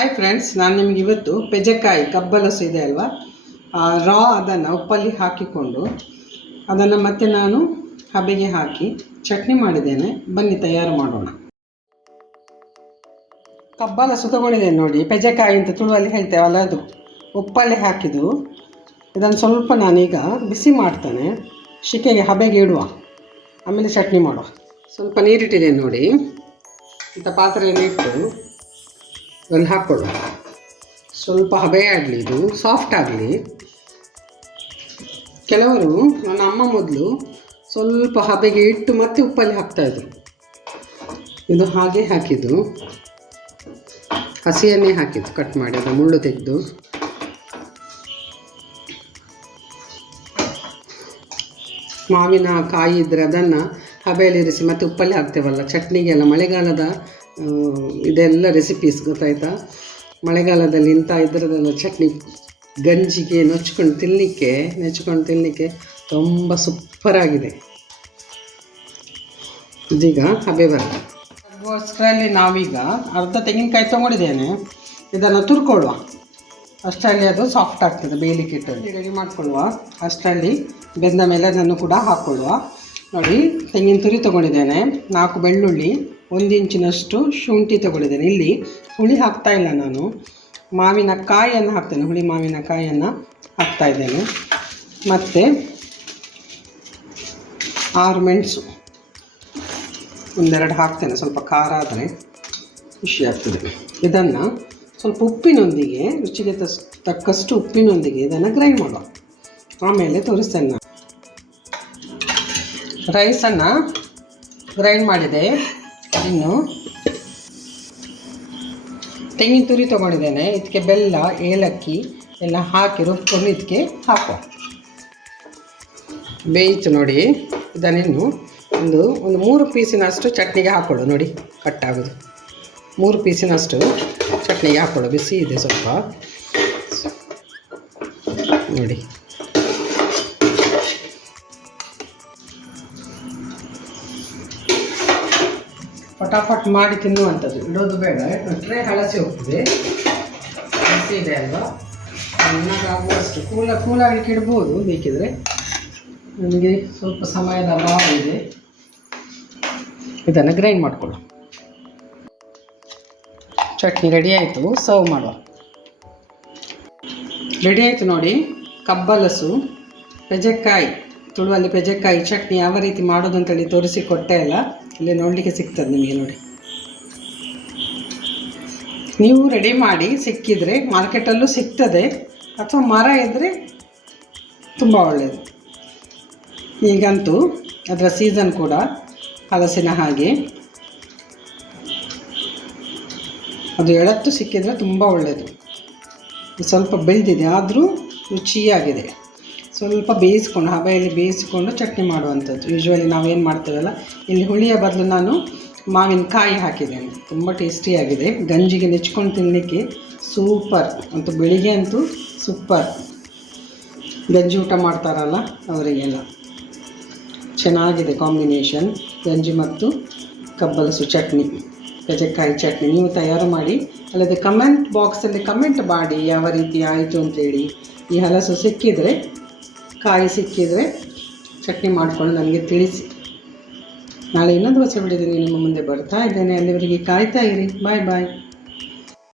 Hi friends, ನಾನು ನಿಮಗೆ ಇವತ್ತು ಪೆಜೆಕಾಯಿ ಕಬ್ಬಲಸು ಇದೆ ಅಲ್ವಾ, ರಾ ಅದನ್ನು ಉಪ್ಪಲ್ಲಿ ಹಾಕಿಕೊಂಡು ಅದನ್ನು ಮತ್ತೆ ನಾನು ಹಬೆಗೆ ಹಾಕಿ ಚಟ್ನಿ ಮಾಡಿದ್ದೇನೆ. ಬನ್ನಿ ತಯಾರು ಮಾಡೋಣ. ಕಬ್ಬಲಸು ತಗೊಂಡಿದ್ದೇನೆ ನೋಡಿ, ಪೆಜೆಕಾಯಿ ಅಂತ ತುಳುವಲ್ಲಿ ಹೇಳ್ತೇವಲ್ಲ, ಅದು ಉಪ್ಪಲ್ಲಿ ಹಾಕಿದ್ದು. ಇದನ್ನು ಸ್ವಲ್ಪ ನಾನೀಗ ಬಿಸಿ ಮಾಡ್ತಾನೆ, ಶಿಕೆಗೆ ಹಬೆಗೆ ಇಡುವ, ಆಮೇಲೆ ಚಟ್ನಿ ಮಾಡುವ. ಸ್ವಲ್ಪ ನೀರಿಟ್ಟಿದ್ದೇನೆ ನೋಡಿ, ಇಂಥ ಪಾತ್ರೆಯಲ್ಲಿ ಇಟ್ಟು ಅಲ್ಲಿ ಹಾಕ್ಕೊಳ್ಳುವ. ಸ್ವಲ್ಪ ಹಬೆ ಆಗಲಿ, ಇದು ಸಾಫ್ಟ್ ಆಗಲಿ. ಕೆಲವರು ನನ್ನ ಅಮ್ಮ ಮೊದಲು ಸ್ವಲ್ಪ ಹಬೆಗೆ ಇಟ್ಟು ಮತ್ತೆ ಉಪ್ಪಲ್ಲಿ ಹಾಕ್ತಾಯಿದ್ರು. ಇದು ಹಾಗೆ ಹಾಕಿದ್ದು, ಹಸಿಯನ್ನೇ ಹಾಕಿದ್ದು, ಕಟ್ ಮಾಡಿ ಅದು ಮುಳ್ಳು ತೆಗೆದು. ಮಾವಿನ ಕಾಯಿ ಇದ್ದರೆ ಅದನ್ನು ಹಬೆಯಲ್ಲಿರಿಸಿ ಮತ್ತೆ ಉಪ್ಪಲ್ಲಿ ಹಾಕ್ತೇವಲ್ಲ ಚಟ್ನಿಗೆಲ್ಲ. ಮಳೆಗಾಲದ ಇದೆಲ್ಲ ರೆಸಿಪೀಸ್ ಗೊತ್ತಾಯ್ತಾ? ಮಳೆಗಾಲದಲ್ಲಿ ಇಂಥ ಇದರದೆಲ್ಲ ಚಟ್ನಿ ಗಂಜಿಗೆ ನೆಚ್ಕೊಂಡು ತಿನ್ನಲಿಕ್ಕೆ ತುಂಬ ಸೂಪರಾಗಿದೆ. ಇದೀಗ ಹಬೆ ಬರ್ತದೆ. ಅದಕ್ಕೋಸ್ಕರಲ್ಲಿ ನಾವೀಗ ಅರ್ಧ ತೆಂಗಿನಕಾಯಿ ತೊಗೊಂಡಿದ್ದೇನೆ, ಇದನ್ನು ತುರ್ಕೊಳ್ಳುವ. ಅಷ್ಟರಲ್ಲಿ ಅದು ಸಾಫ್ಟ್ ಆಗ್ತದೆ ಬೇಯಲಿಕ್ಕೆ ಇಟ್ಟಲ್ಲಿ. ರೆಡಿ ಮಾಡಿಕೊಳ್ಳುವ. ಅಷ್ಟರಲ್ಲಿ ಬೆಂದ ಮೇಲೆ ಅದನ್ನು ಕೂಡ ಹಾಕ್ಕೊಳ್ಳುವ. ನೋಡಿ, ತೆಂಗಿನ ತುರಿ ತೊಗೊಂಡಿದ್ದೇನೆ, 4 ಬೆಳ್ಳುಳ್ಳಿ, 1 ಇಂಚಿನಷ್ಟು ಶುಂಠಿ ತೊಗೊಂಡಿದ್ದೇನೆ. ಇಲ್ಲಿ ಹುಳಿ ಹಾಕ್ತಾ ಇಲ್ಲ ನಾನು, ಮಾವಿನಕಾಯಿಯನ್ನು ಹಾಕ್ತೇನೆ. ಹುಳಿ ಮಾವಿನಕಾಯಿಯನ್ನು ಹಾಕ್ತಾಯಿದ್ದೇನೆ. ಮತ್ತು 6 ಮೆಣಸು, 1-2 ಹಾಕ್ತೇನೆ, ಸ್ವಲ್ಪ ಖಾರ ಆದರೆ ಖುಷಿ ಆಗ್ತದೆ. ಇದನ್ನು ಸ್ವಲ್ಪ ಉಪ್ಪಿನೊಂದಿಗೆ, ರುಚಿಗೆ ತಕ್ಕಷ್ಟು ಉಪ್ಪಿನೊಂದಿಗೆ ಇದನ್ನು ಗ್ರೈಂಡ್ ಮಾಡುವ. ಆಮೇಲೆ ತೋರಿಸ್ತೇನೆ ನಾನು. ರೈಸನ್ನು ಗ್ರೈಂಡ್ ಮಾಡಿದೆ. ಇನ್ನು ತೆಂಗಿನ ತುರಿ ತೊಗೊಂಡಿದ್ದೇನೆ, ಇದಕ್ಕೆ ಬೆಲ್ಲ, ಏಲಕ್ಕಿ ಎಲ್ಲ ಹಾಕಿ ರುಬ್ಕೊಂಡು ಇದಕ್ಕೆ ಹಾಕುವ. ಬೇಯಿತು ನೋಡಿ. ಇದನ್ನಿನ್ನು ಒಂದು 3 ಪೀಸಿನಷ್ಟು ಚಟ್ನಿಗೆ ಹಾಕ್ಕೊಳ್ಳು. ನೋಡಿ, ಕಟ್ಟಾಗೋದು 3 ಪೀಸಿನಷ್ಟು ಚಟ್ನಿಗೆ ಹಾಕ್ಕೊಳ್ಳು. ಬಿಸಿ ಇದೆ ಸ್ವಲ್ಪ ನೋಡಿ. ಫಟಾಫಟ್ ಮಾಡಿ ತಿನ್ನುವಂಥದ್ದು, ಇಡೋದು ಬೇಡ. ಟ್ರೇ ಹಳಸಿ ಹೋಗ್ತದೆ, ಬಿಸಿ ಇದೆ ಅಲ್ವಾ. ಚೆನ್ನಾಗಾಗುವಷ್ಟು ಕೂಲಾಗಲಿಕ್ಕೆ ಇಡ್ಬೋದು ಬೇಕಿದ್ರೆ. ನನಗೆ ಸ್ವಲ್ಪ ಸಮಯದ ಅಭಾವ ಇದೆ. ಇದನ್ನು ಗ್ರೈಂಡ್ ಮಾಡಿಕೊಳ್ಳು. ಚಟ್ನಿ ರೆಡಿ ಆಯಿತು, ಸರ್ವ್ ಮಾಡುವ. ರೆಡಿ ಆಯಿತು ನೋಡಿ, ಕಬ್ಬಲಸು ಪೆಜೆಕಾಯಿ, ತುಳುವಲ್ಲಿ ಪೆಜೆಕಾಯಿ ಚಟ್ನಿ ಯಾವ ರೀತಿ ಮಾಡೋದು ಅಂತೇಳಿ ತೋರಿಸಿಕೊಟ್ಟೆ ಅಲ್ಲ, ಇಲ್ಲಿ ನೋಡಲಿಕ್ಕೆ ಸಿಗ್ತದೆ ನಿಮಗೆ ನೋಡಿ. ನೀವು ರೆಡಿ ಮಾಡಿ, ಸಿಕ್ಕಿದರೆ ಮಾರ್ಕೆಟಲ್ಲೂ ಸಿಗ್ತದೆ, ಅಥವಾ ಮರ ಇದ್ದರೆ ತುಂಬ ಒಳ್ಳೆಯದು. ಈಗಂತೂ ಅದರ ಸೀಸನ್ ಕೂಡ, ಹಲಸಿನ ಹಾಗೆ. ಅದು ಎಳತ್ತು ಸಿಕ್ಕಿದರೆ ತುಂಬ ಒಳ್ಳೆಯದು. ಸ್ವಲ್ಪ ಬೆಳೆದಿದೆ ಆದರೂ ರುಚಿಯಾಗಿದೆ. ಸ್ವಲ್ಪ ಬೇಯಿಸ್ಕೊಂಡು, ಹಬೆಯಲ್ಲಿ ಬೇಯಿಸ್ಕೊಂಡು ಚಟ್ನಿ ಮಾಡುವಂಥದ್ದು. ಯೂಶ್ವಲಿ ನಾವೇನು ಮಾಡ್ತೇವಲ್ಲ, ಇಲ್ಲಿ ಹುಳಿಯ ಬದಲು ನಾನು ಮಾವಿನಕಾಯಿ ಹಾಕಿದ್ದೇನೆ. ತುಂಬ ಟೇಸ್ಟಿಯಾಗಿದೆ. ಗಂಜಿಗೆ ನೆಚ್ಕೊಂಡು ತಿನ್ನಲಿಕ್ಕೆ ಸೂಪರ್. ಅಂತೂ ಬೆಳಿಗ್ಗೆ ಅಂತೂ ಸೂಪರ್. ಗಂಜಿ ಊಟ ಮಾಡ್ತಾರಲ್ಲ ಅವರಿಗೆಲ್ಲ ಚೆನ್ನಾಗಿದೆ ಕಾಂಬಿನೇಷನ್, ಗಂಜಿ ಮತ್ತು ಕಬ್ಬಲಸು ಚಟ್ನಿ, ಪೆಜೆಕಾಯಿ ಚಟ್ನಿ. ನೀವು ತಯಾರು ಮಾಡಿ, ಅಲ್ಲದೆ ಕಮೆಂಟ್ ಬಾಕ್ಸಲ್ಲಿ ಕಮೆಂಟ್ ಮಾಡಿ ಯಾವ ರೀತಿ ಆಯಿತು ಅಂತೇಳಿ. ಈ ಹಲಸು ಸಿಕ್ಕಿದರೆ, ಕಾಯಿ ಸಿಕ್ಕಿದರೆ ಚಟ್ನಿ ಮಾಡಿಕೊಂಡು ನನಗೆ ತಿಳಿಸಿ. ನಾಳೆ ಇನ್ನೊಂದು ಹೊಸ ವಿಡಿಯೋದಲ್ಲಿ ನಿಮ್ಮ ಮುಂದೆ ಬರ್ತಾ ಇದ್ದೇನೆ. ಅಲ್ಲಿವರೆಗೆ ಕಾಯ್ತಾ ಇರಿ. ಬಾಯ್ ಬಾಯ್.